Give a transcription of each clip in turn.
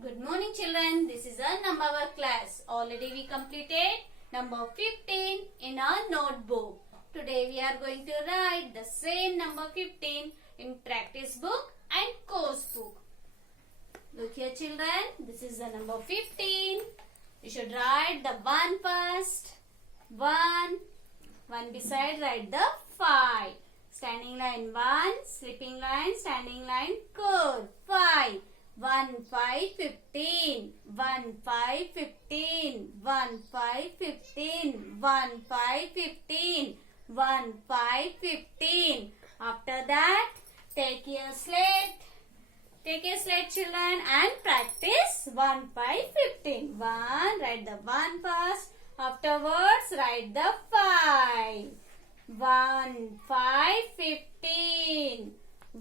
Good morning children, this is a number work class. Already we completed number 15 in our notebook. Today we are going to write the same number 15 in practice book and course book. Look here children, this is the number 15. You should write the 1 first. 1 beside write the 5. Standing line 1, slipping line, standing line, curve 5. 1, 5, 15. 1, 5, 15. 1, 5, 15. 1, 5, 15. 1, 5, 15. After that, take your slate. Take your slate children and practice 1, 5, 15. 1, write the 1 first. Afterwards, write the 5. 1, 5, 15.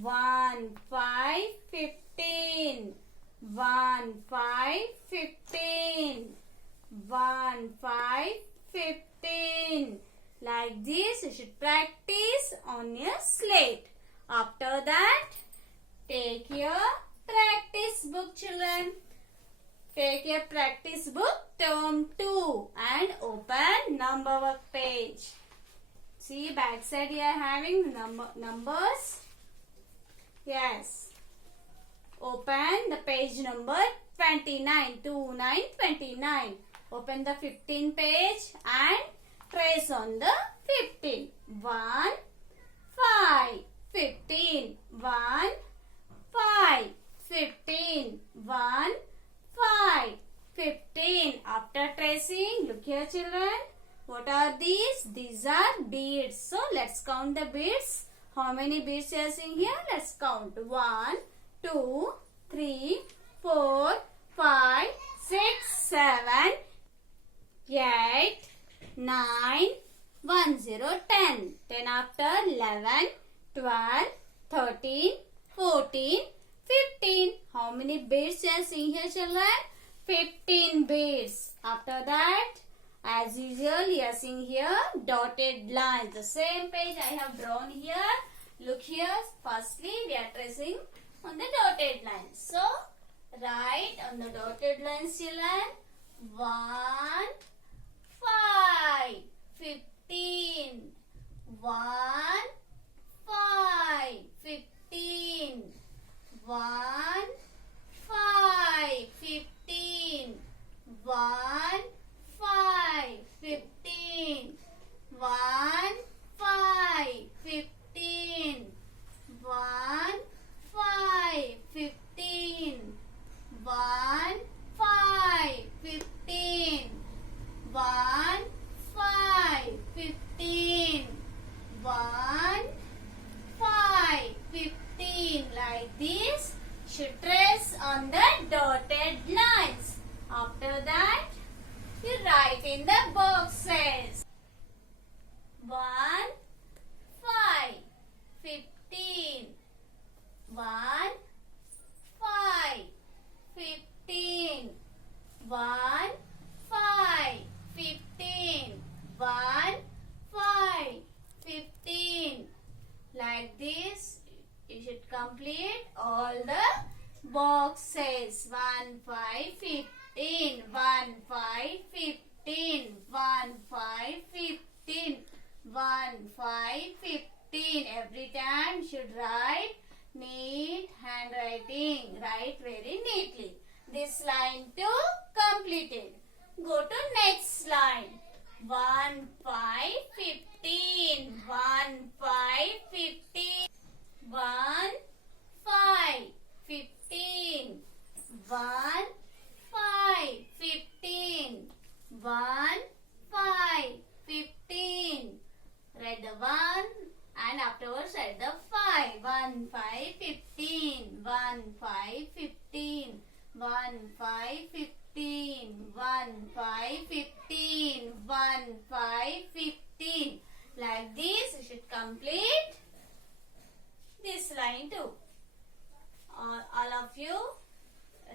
1, 5, 15. 1, 5, 15. 1, 5, 15. Like this, you should practice on your slate. After that, take your practice book children. Take your practice book term 2 and open number work page. See back side you are having numbers. Yes. Open the page number 29. 29. Open the 15 page and trace on the 15. 1, 5, 15. 1, 5, 15. 1, 5, 15. After tracing, look here children. What are these? These are beads. So let's count the beads. How many beads you are seeing here? Let's count. 1, 2, 3, 4, 5, 6, 7, 8, 9, 1, 0, 10. 10 after 11, 12, 13, 14, 15. How many beads you are seeing here children? 15 beads. After that, as usual, you are seeing here dotted lines. The same page I have drawn here. Look here. Firstly, we are tracing on the dotted lines. So, write on the dotted lines, children. 1, 5, 15. 1, 5, 15. 1, 5, 15. 1, 5, 15. 1, 5, 15. 1, 5, 15. 1, 5, 15. 1, 5, 15. 1, 5, 15. Like this, should trace on the dotted lines. After that, you write in the boxes. 1, 5, 15. 1, 5, 15. 1, 5, 15. 1, 5, 15. Like this, you should complete all the boxes. 1, 5, 15. 1, 5, 15. 1, 5, 15. 1, 5, 15. Every time you should write neat handwriting. Write very neatly. This line too completed. Go to next line. 1, 5, 15. 1, 5, 15. 1, 5, 15. 1, 5, 15. 1, 5, 15. Write the 1 and afterwards write the 5. 1, 5, 15. 1, 5, 15. 1, 5, 15. 1, 5, 15. 1, 5, 15. Like this, you should complete this line too. All of you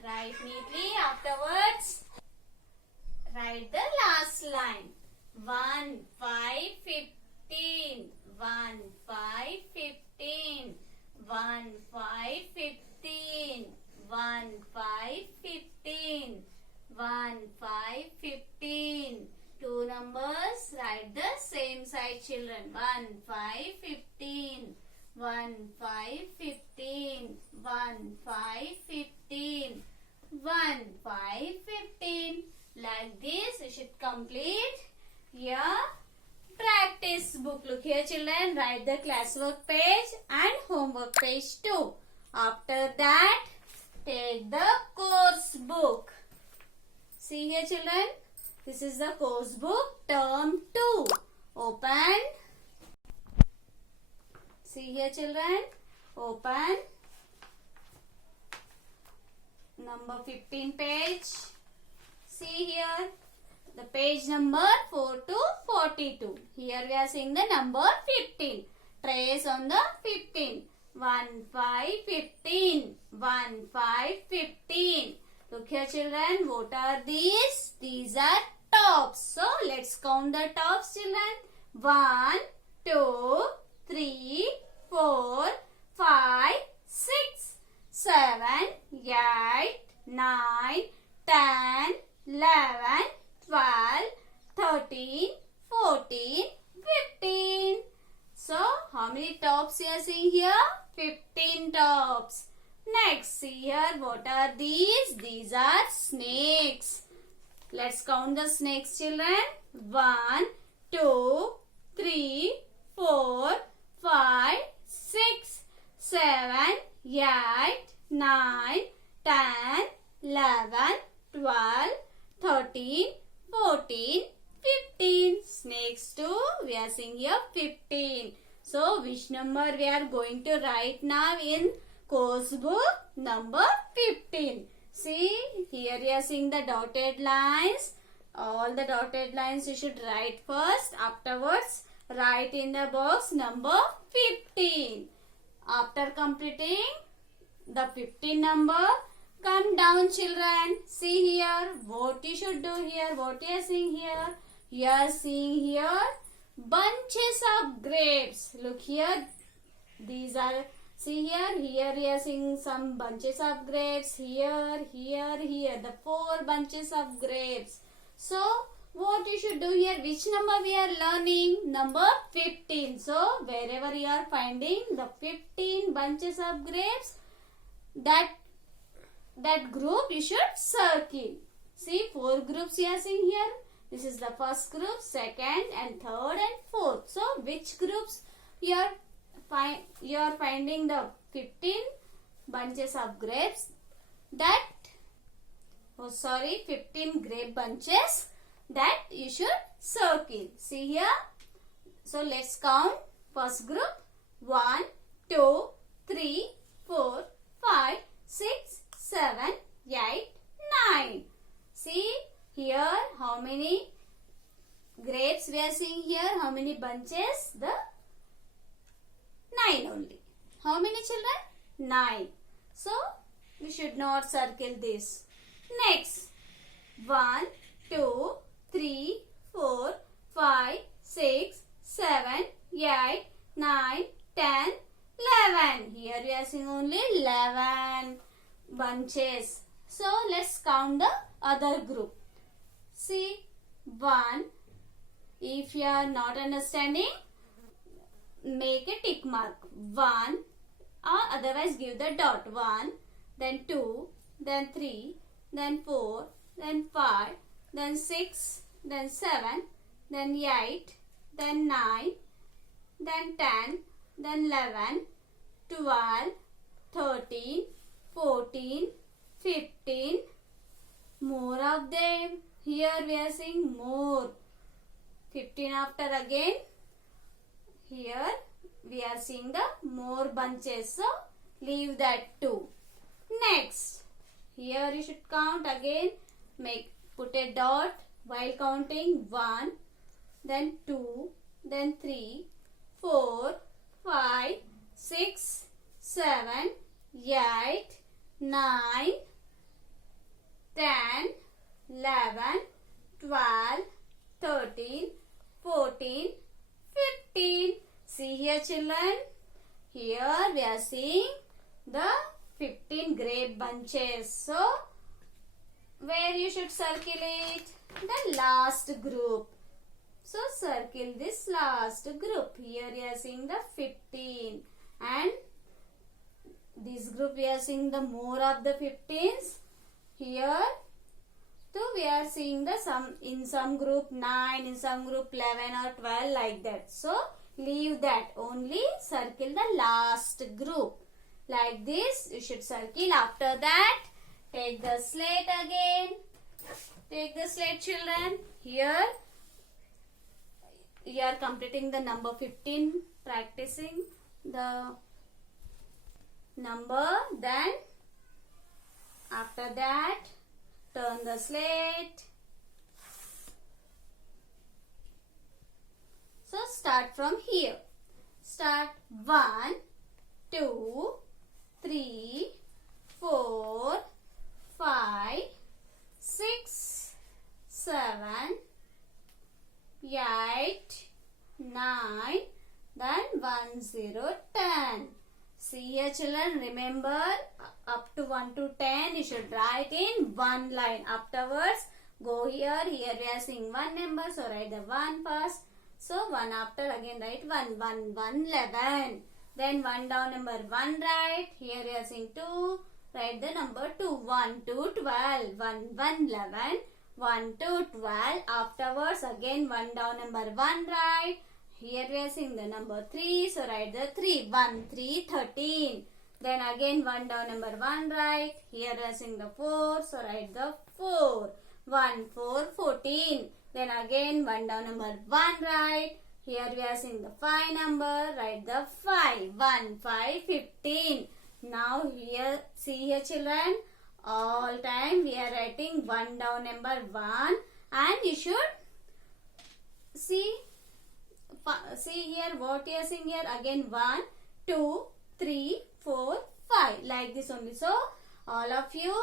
write neatly. Afterwards, write the last line. 1, 5, 15. 1, 5, 15. 1, 5, 15. 1, 5, 15. 1, 5, 15. Two numbers, write the same side children. 1, 5, 15. 1, 5, 15. 1, 5, 15. 1, 5, 15. Like this, you should complete your practice book. Look here children, write the classwork page and homework page too. After that, take the course book. See here children, this is the course book term 2. Open. See here children, open number 15 page. See here the page number 4 to 42. Here we are seeing the number 15. Trace on the 15. 1, 5, 15. 1, 5, 15. Look here children, what are these? These are tops. So let's count the tops children. 1, 2, 3, 4, 5, 6, 7, 8, 9, 10, 11, 12, 13, 14, 15. So how many tops you are seeing here? 15 tops. Next, see here, what are these? These are snakes. Let's count the snakes children. 1, 2, 3, 4, 5, 6, 7, 8, 9, 10, 11, 12, 13, 14, 15. Snakes too, we are seeing here 15. So, which number we are going to write now in course book? Number 15. See, here you are seeing the dotted lines. All the dotted lines you should write first. Afterwards, write in the box number 15. After completing the 15 number, come down children. See here, what you should do here, what you are seeing here. You are seeing here bunches of grapes. Look here, these are, see here you are seeing some bunches of grapes. Here, the 4 bunches of grapes. So, what you should do here, which number we are learning? Number 15. So, wherever you are finding the 15 bunches of grapes, that group you should circle. See, 4 groups you are seeing here. This is the first group, second and third and fourth. So, which groups you are finding the 15 bunches of grapes? 15 grape bunches that you should circle. See here. So, let's count. First group, 1, 2, 3, 4, 5, 6, 7, 8, 9. See here how many grapes we are seeing here. How many bunches? The 9 only. How many children? 9. So we should not circle this. Next, 1, 2, 3, 4, 5, 6, 7, 8, 9, 10, 11. Here we are seeing only 11 bunches. So let's count the other group. See, 1. If you are not understanding, make a tick mark. 1 or otherwise give the dot. 1, then 2, then 3, then 4, then 5, then 6, then 7, then 8, then 9, then 10, then 11, 12, 13, 14, 15. More of them. Here we are seeing more. 15 after again. Here we are seeing the more bunches. So leave that 2. Next. Here you should count again. Put a dot while counting. 1, then 2, then 3, 4, 5, 6, 7, 8, 9, 10, 11, 12, 13, 14, 15. See here children. Here we are seeing the 15 grape bunches. So where you should circle it? The last group. So circle this last group. Here you are seeing the 15, and this group we are seeing the more of the 15s. Here so we are seeing the some group 9, in some group 11 or 12, like that. So leave that, only circle the last group. Like this you should circle. After that, take the slate again. Take the slate, children. Here you are completing the number 15, practicing the number. Then after that, turn the slate. So start from here. Start 1, 2, 3, 4, 5, 6, 7, 8, 9, then 1, 0, 10. See here, children, remember up to 1 to 10 you should write in one line. Afterwards, go here we are seeing one number, so write the 1 first. So 1 after, again write 1, 1, 1, 11. Then 1 down, number 1 write. Here we are seeing 2, write the number 2, 1, 2, 12, 1, 1, 11, 1, 2, 12. Afterwards, again 1 down, number 1 write. Here we are seeing the number 3, so write the 3, 1, 3, 13. Then again 1 down, number 1 write. Here we are seeing the 4, so write the 4, 1, 4, 14. Then again 1 down, number 1 write. Here we are seeing the 5 number, write the 5, 1, 5, 15. Now here, see here, children, all time we are writing 1 down, number 1, and you should see here what you are seeing here. Again 1, 2, 3, 4, 5, like this only. So all of you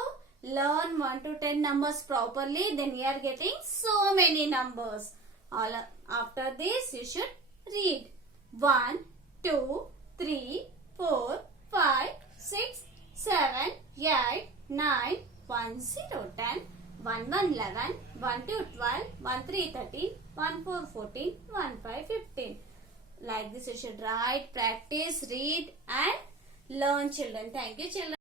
learn 1 to 10 numbers properly, then you are getting so many numbers. After this you should read 1, 2, 3, 4, 5, 6, 7, 8, 9, 1, 0, 10, 1, 1, 11, 1, 2, 12, 1, 3, 13, 1, 4, 14, 1, 5, 15. Like this you should write, practice, read and learn, children. Thank you, children.